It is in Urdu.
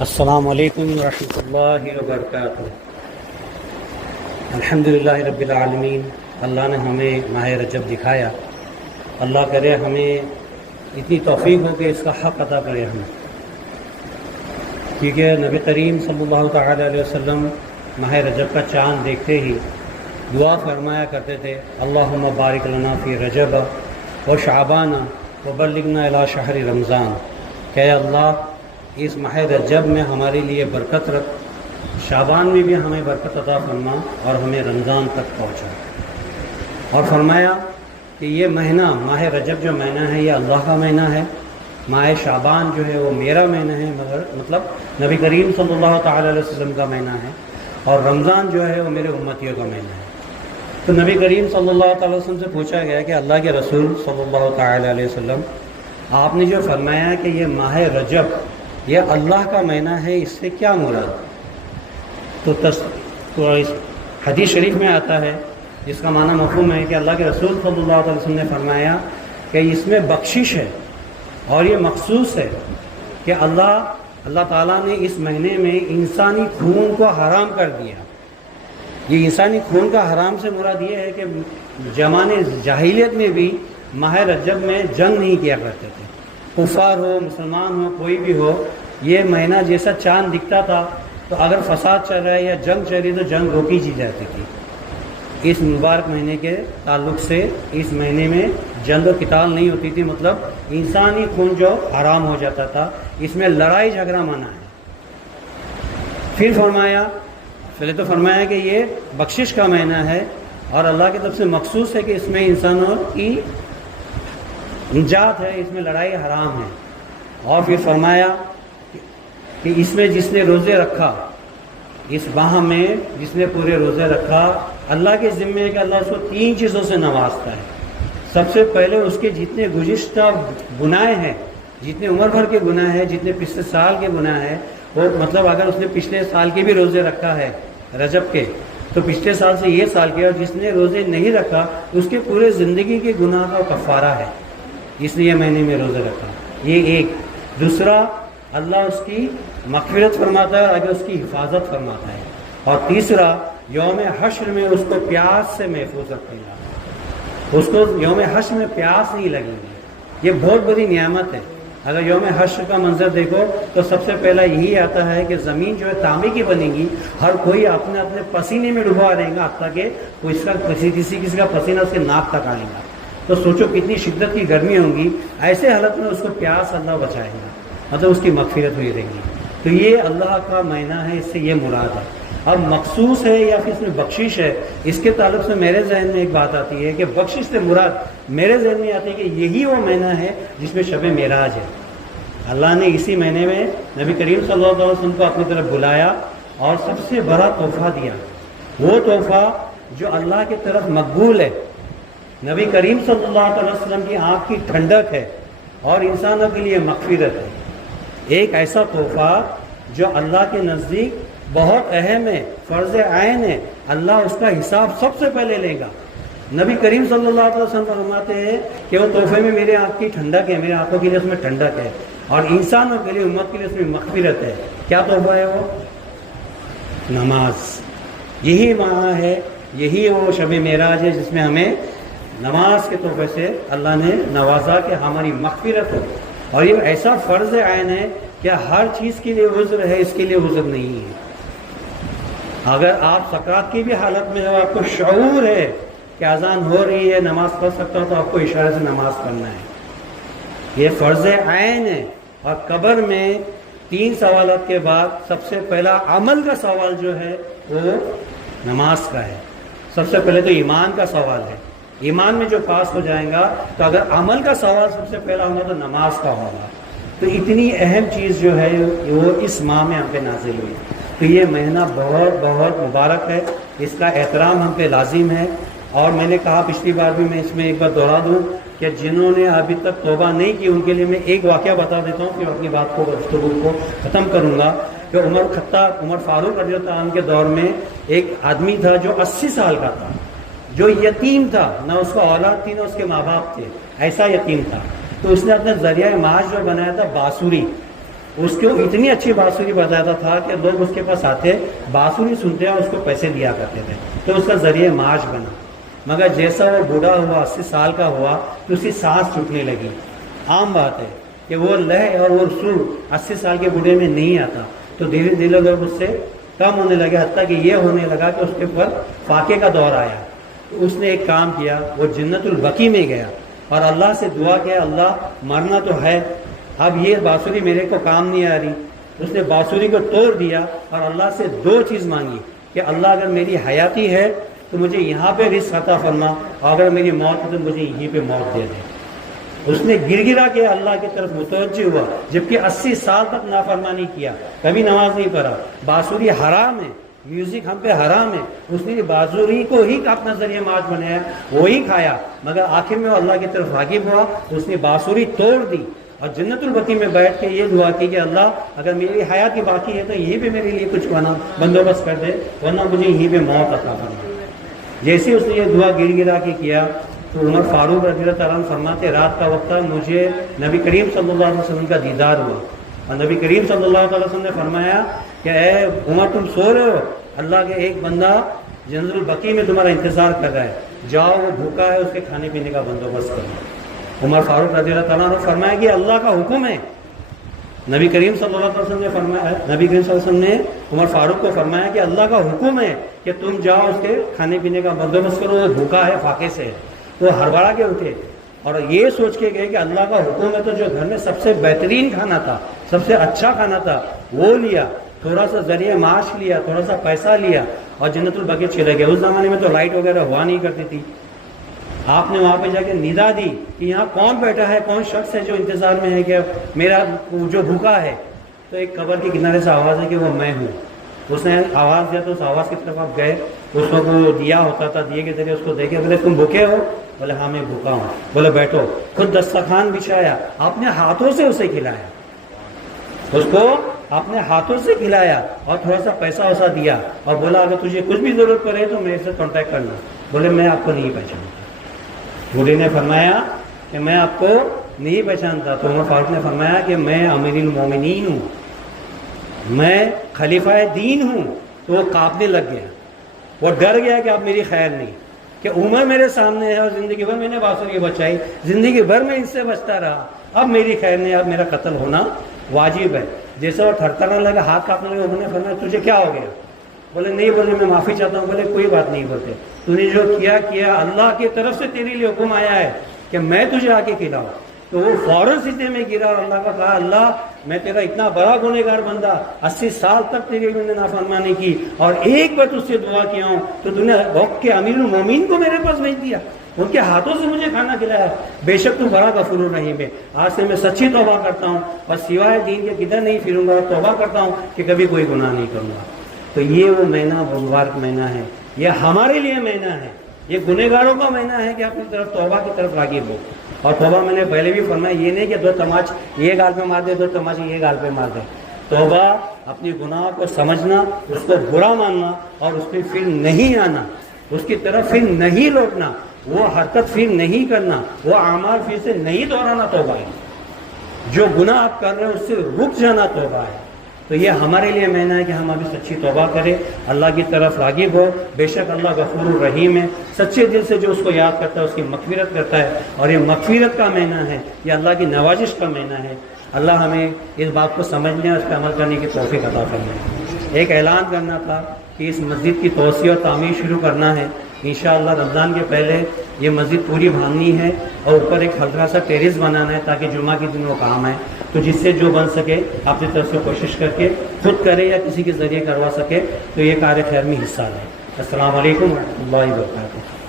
السلام علیکم ورحمۃ اللہ وبرکاتہ۔ الحمدللہ رب العالمین۔ اللہ نے ہمیں ماہ رجب دکھایا، اللہ کرے ہمیں اتنی توفیق ہو کہ اس کا حق عطا کرے ہمیں، کیونکہ نبی کریم صلی اللہ تعالی علیہ وسلم ماہ رجب کا چاند دیکھتے ہی دعا فرمایا کرتے تھے، اللہم بارک لنا فی رجب و شعبان و بلغنا الی شہر رمضان، کہ اللہ اس ماہ رجب میں ہمارے لیے برکت رکھ، شعبان میں بھی ہمیں برکت عطا فرما اور ہمیں رمضان تک پہنچا۔ اور فرمایا کہ یہ مہینہ ماہ رجب جو مہینہ ہے یہ اللہ کا مہینہ ہے، ماہ شعبان جو ہے وہ میرا مہینہ ہے، مطلب نبی کریم صلی اللہ تعالی علیہ وسلم کا مہینہ ہے، اور رمضان جو ہے وہ میرے امتیوں کا مہینہ ہے۔ تو نبی کریم صلی اللہ تعالی وسلم سے پوچھا گیا کہ اللہ کے رسول صلی اللہ تعالی علیہ وسلم، آپ نے جو فرمایا کہ یہ ماہ رجب یہ اللہ کا مہینہ ہے، اس سے کیا مراد؟ تو اس حدیث شریف میں آتا ہے، جس کا معنی مفہوم ہے کہ اللہ کے رسول صلی اللہ علیہ وسلم نے فرمایا کہ اس میں بخشش ہے، اور یہ مخصوص ہے کہ اللہ تعالیٰ نے اس مہینے میں انسانی خون کو حرام کر دیا۔ یہ انسانی خون کا حرام سے مراد یہ ہے کہ زمانے جاہلیت میں بھی ماہ رجب میں جنگ نہیں کیا کرتے تھے، کفار ہو مسلمان ہو کوئی بھی ہو، یہ مہینہ جیسا چاند دکھتا تھا تو اگر فساد چل رہا ہے یا جنگ چل رہی تو جنگ روکی جی جاتی تھی۔ اس مبارک مہینے کے تعلق سے اس مہینے میں جنگ و قتال نہیں ہوتی تھی، مطلب انسانی خون جو حرام ہو جاتا تھا، اس میں لڑائی جھگڑا منع ہے۔ پھر پہلے تو فرمایا کہ یہ بخشش کا مہینہ ہے اور اللہ کی طرف سے مخصوص ہے کہ اس میں انسانوں کی نجات ہے، اس میں لڑائی حرام ہے۔ اور پھر فرمایا کہ اس میں جس نے روزے رکھا، اس ماہ میں جس نے پورے روزے رکھا، اللہ کے ذمے ہے کہ اللہ اس کو 3 چیزوں سے نوازتا ہے۔ سب سے پہلے اس کے جتنے گزشتہ گناہ ہیں، جتنے عمر بھر کے گناہ ہیں، جتنے پچھلے سال کے گناہ ہیں، وہ مطلب اگر اس نے پچھلے سال کے بھی روزے رکھا ہے رجب کے، تو پچھلے سال سے یہ سال کے، اور جس نے روزے نہیں رکھا اس کے پورے زندگی کے گناہ کا کفارہ ہے، اس لیے مہینے میں روزے رکھا۔ یہ ایک۔ دوسرا، اللہ اس کی مغفرت فرماتا ہے اور آگے اس کی حفاظت فرماتا ہے۔ اور تیسرا، یوم حشر میں اس کو پیاس سے محفوظ رکھے گا، اس کو یوم حشر میں پیاس نہیں لگے گی۔ یہ بہت بڑی نعمت ہے۔ اگر یوم حشر کا منظر دیکھو تو سب سے پہلا یہی آتا ہے کہ زمین جو ہے تانبے کی بنے گی، ہر کوئی اپنے اپنے پسینے میں ڈوبا رہے گا، حتیٰ کہ کسی کا پسینہ اس کے ناک تک آئے گا۔ تو سوچو کتنی شدت کی گرمی ہوں گی، ایسے حالت میں اس کو پیاس اللہ بچائے گا، مطلب اس کی مغفرت ہوئی رہے گی۔ تو یہ اللہ کا مہینہ ہے، اس سے یہ مراد ہے۔ اب مخصوص ہے یا پھر اس میں بخشش ہے، اس کے تعلق سے میرے ذہن میں ایک بات آتی ہے کہ بخشش سے مراد میرے ذہن میں آتی ہے کہ یہی وہ مہینہ ہے جس میں شب معراج ہے۔ اللہ نے اسی مہینے میں نبی کریم صلی اللہ علیہ وسلم کو اپنی طرف بلایا اور سب سے بڑا تحفہ دیا، وہ تحفہ جو اللہ کی طرف مقبول ہے، نبی کریم صلی اللہ علیہ وسلم کی آنکھ کی ٹھنڈک ہے اور انسانوں کے لیے مغفرت ہے۔ ایک ایسا تحفہ جو اللہ کے نزدیک بہت اہم ہے، فرض عین ہے، اللہ اس کا حساب سب سے پہلے لے گا۔ نبی کریم صلی اللہ علیہ وسلم فرماتے ہیں کہ وہ تحفے میں میرے آنکھ کی ٹھنڈک ہے، میرے آنکھوں کے لیے اس میں ٹھنڈک ہے، اور انسانوں کے لیے، امت کے لیے اس میں مغفرت ہے۔ کیا تحفہ ہے وہ؟ نماز۔ یہی وہاں ہے، یہی وہ شب معراج ہے جس میں ہمیں نماز کے تحفے سے اللہ نے نوازا کہ ہماری مغفرت ہو۔ اور یہ ایسا فرض عین ہے کہ ہر چیز کے لیے عذر ہے، اس کے لیے عذر نہیں ہے۔ اگر آپ سکرات کی بھی حالت میں ہو، آپ کو شعور ہے کہ اذان ہو رہی ہے، نماز پڑھ سکتا ہو، تو آپ کو اشارے سے نماز پڑھنا ہے، یہ فرض عین ہے۔ اور قبر میں 3 سوالات کے بعد سب سے پہلا عمل کا سوال جو ہے وہ نماز کا ہے۔ سب سے پہلے تو ایمان کا سوال ہے، ایمان میں جو پاس ہو جائے گا، تو اگر عمل کا سوال سب سے پہلا ہوگا تو نماز کا ہوگا۔ تو اتنی اہم چیز جو ہے وہ اس ماہ میں ہم پہ نازل ہوئی۔ تو یہ مہینہ بہت بہت مبارک ہے، اس کا احترام ہم پہ لازم ہے۔ اور میں نے کہا پچھلی بار بھی، میں اس میں ایک بار دوہرا دوں کہ جنہوں نے ابھی تک توبہ نہیں کی ان کے لیے میں ایک واقعہ بتا دیتا ہوں، کہ اپنی بات کو گفتگو کو ختم کروں گا۔ کہ عمر فاروق رضی اللہ عنہ کے دور میں ایک آدمی تھا جو 80 سال کا تھا، جو یتیم تھا، نہ اس کو اولاد تھی نہ اس کے ماں باپ تھے، ایسا یتیم تھا۔ تو اس نے اپنا ذریعہ معاش جو بنایا تھا باسوری، اس کو اتنی اچھی بانسری بجاتا تھا کہ لوگ اس کے پاس آتے بانسری سنتے اور اس کو پیسے دیا کرتے تھے، تو اس کا ذریعہ معاش بنا۔ مگر جیسا وہ بوڑھا ہوا 80 سال کا ہوا تو اس کی سانس چھوٹنے لگی۔ عام بات ہے کہ وہ لہ اور وہ سر 80 سال کے بوڑھے میں نہیں آتا، تو دھیرے دھیرے لوگ اس سے کم ہونے لگے، حتیٰ کہ یہ ہونے لگا کہ اس کے اوپر فاقے کا دور آیا۔ تو اس نے ایک کام کیا، وہ جنت البقیع میں گیا اور اللہ سے دعا کیا، اللہ مرنا تو ہے، اب یہ بانسری میرے کو کام نہیں آ رہی۔ اس نے بانسری کو توڑ دیا اور اللہ سے 2 چیز مانگی کہ اللہ اگر میری حیاتی ہے تو مجھے یہاں پہ رزق عطا فرما، اور اگر میری موت ہے تو مجھے یہیں پہ موت دے دے۔ اس نے گر گرا کے اللہ کی طرف متوجہ ہوا، جبکہ 80 سال تک نافرمانی کیا، کبھی نماز نہیں پڑھا، بانسری حرام ہے، میوزک ہم پہ حرام ہے، اس نے بانسری کو ہی اپنا ذریعہ معاش بنایا، وہی کھایا، مگر آخر میں وہ اللہ کی طرف راغب ہوا، اس نے بانسری توڑ دی اور جنت البقیع میں بیٹھ کے یہ دعا کی کہ اللہ اگر میری حیات کی باقی ہے تو یہیں پہ میرے لیے کچھ بندوبست کر دے، ورنہ مجھے یہیں پہ موت عطا فرما۔ جیسے اس نے یہ دعا گر گرا کے کیا تو عمر فاروق رضی اللہ تعالیٰ عنہ فرماتے رات کا وقت تھا، مجھے نبی کریم صلی اللہ علیہ وسلم کا دیدار ہوا، اور نبی کریم صلی اللہ علیہ وسلم نے فرمایا کہ اے عمر تم سو رہے ہو، اللہ کے ایک بندہ جنت البقیع میں تمہارا انتظار کر رہا ہے، جاؤ وہ بھوکا ہے، اس کے کھانے پینے کا بندوبست کرو۔ عمر فاروق رضی اللہ تعالیٰ نے فرمایا کہ اللہ کا حکم ہے۔ نبی کریم صلی اللہ علیہ وسلم نے فرمایا، نبی کریم صلی اللہ علیہ وسلم نے عمر فاروق کو فرمایا کہ اللہ کا حکم ہے کہ تم جاؤ اس کے کھانے پینے کا بندوبست کرو، وہ بھوکا ہے، فاقے سے ہے۔ وہ ہڑبڑا کے اٹھے اور یہ سوچ کے گئے کہ اللہ کا حکم ہے تو جو گھر میں سب سے بہترین کھانا تھا، سب سے اچھا کھانا تھا، وہ لیا، تھوڑا سا ذریعہ معاش لیا، تھوڑا سا پیسہ لیا اور جنت البقیع چلے گئے۔ اس زمانے میں تو لائٹ وغیرہ ہوا نہیں کرتی تھی۔ آپ نے وہاں پہ جا کے ندا دی کہ یہاں کون بیٹھا ہے، کون شخص ہے جو انتظار میں ہے کہ میرا جو بھوکا ہے، تو ایک قبر کے کنارے سے آواز ہے کہ وہ میں ہوں۔ اس نے آواز دیا تو اس آواز کی طرف آپ گئے، اس کو دیا ہوتا تھا، دیے کے ذریعے اس کو دیکھے، بولے تم بھوکے ہو؟ بولے ہاں میں بھوکا ہوں۔ بولے بیٹھو۔ خود دسترخوان بچھایا، آپ نے ہاتھوں سے اسے کھلایا، اس کو آپ نے ہاتھوں سے کھلایا اور تھوڑا سا پیسہ ویسا دیا اور بولا اگر تجھے کچھ بھی ضرورت پڑے تو میرے سے کانٹیکٹ کرنا۔ بولے میں آپ کو نہیں پہچانتا۔ بوڑھے نے فرمایا کہ میں آپ کو نہیں پہچانتا، تو عمر فاروق نے فرمایا کہ میں امیر المومنین ہوں، میں خلیفہ دین ہوں۔ تو وہ کانپنے لگ گیا، وہ ڈر گیا کہ اب میری خیر نہیں، کہ عمر میرے سامنے ہے اور زندگی بھر میں نے بانسری بچائی، زندگی بھر میں اس سے بچتا رہا، اب میری خیر نہیں، اب میرا قتل ہونا واجب ہے۔ جیسے وہ تھرتھرانے لگا، ہاتھ کانپنے لگا، انہوں نے فرمایا تجھے کیا ہو گیا؟ بولے نہیں، بولے میں معافی چاہتا ہوں۔ بولے کوئی بات نہیں، بولتے تو نے جو کیا اللہ کی طرف سے تیرے لیے حکم آیا ہے کہ میں تجھے آ کے کھلاؤں۔ تو وہ فوراً سجدے میں گرا اور اللہ کا کہا اللہ میں تیرا اتنا بڑا گنہگار بندہ، 80 سال تک تیری میں نے نافرمانی کی اور ایک بار تجھ سے دعا کیا ہوں تو تو نے وقت کے امیر المومنین کو میرے پاس بھیج دیا، ان کے ہاتھوں سے مجھے کھانا کھلایا، بے شک تو بڑا غفور الرحیم ہے۔ آج سے میں سچی توبہ کرتا ہوں اور سوائے دین کے کدھر نہیں پھروں گا، اور توبہ کرتا ہوں کہ کبھی کوئی گناہ نہیں کروں گا۔ تو یہ وہ مہینہ مبارک مہینہ ہے، یہ ہمارے لیے مہینہ ہے، یہ گنہگاروں کا مہینہ ہے کہ اپنی طرف توبہ کی طرف راغب ہو۔ اور توبہ میں نے پہلے بھی فرمایا، یہ نہیں کہ 2 تماچ یہ گال پہ مار دے، 2 تماچ یہ گال پہ مار دے۔ توبہ اپنی گناہ کو سمجھنا، اس کو برا ماننا اور اس پہ پھر نہیں آنا، اس کی طرف پھر نہیں لوٹنا، وہ حرکت پھر نہیں کرنا، وہ اعمال پھر سے نہیں دہرانا توبہ ہے۔ جو گناہ آپ کر رہے ہیں اس سے رک جانا توبہ ہے۔ تو یہ ہمارے لیے مہینہ ہے کہ ہم ابھی سچی توبہ کریں، اللہ کی طرف راغب ہو۔ بے شک اللہ غفور الرحیم ہے، سچے دل سے جو اس کو یاد کرتا ہے اس کی مغفرت کرتا ہے، اور یہ مغفرت کا مہینہ ہے، یہ اللہ کی نوازش کا مہینہ ہے۔ اللہ ہمیں اس بات کو سمجھنے اور اس پہ عمل کرنے کی توفیق عطا فرمائے۔ ایک اعلان کرنا تھا کہ اس مسجد کی توسیع اور تعمیر شروع کرنا ہے انشاءاللہ۔ رمضان کے پہلے یہ مسجد پوری بھاننی ہے اور اوپر ایک ہلکا سا ٹیرس بنانا ہے تاکہ جمعہ کے دن وہ کام ہے۔ تو جس سے جو بن سکے اپنی طرف سے کوشش کر کے خود کرے یا کسی کے ذریعے کروا سکے تو یہ کار خیر میں حصہ لے۔ السلام علیکم ورحمۃ اللہ وبرکاتہ۔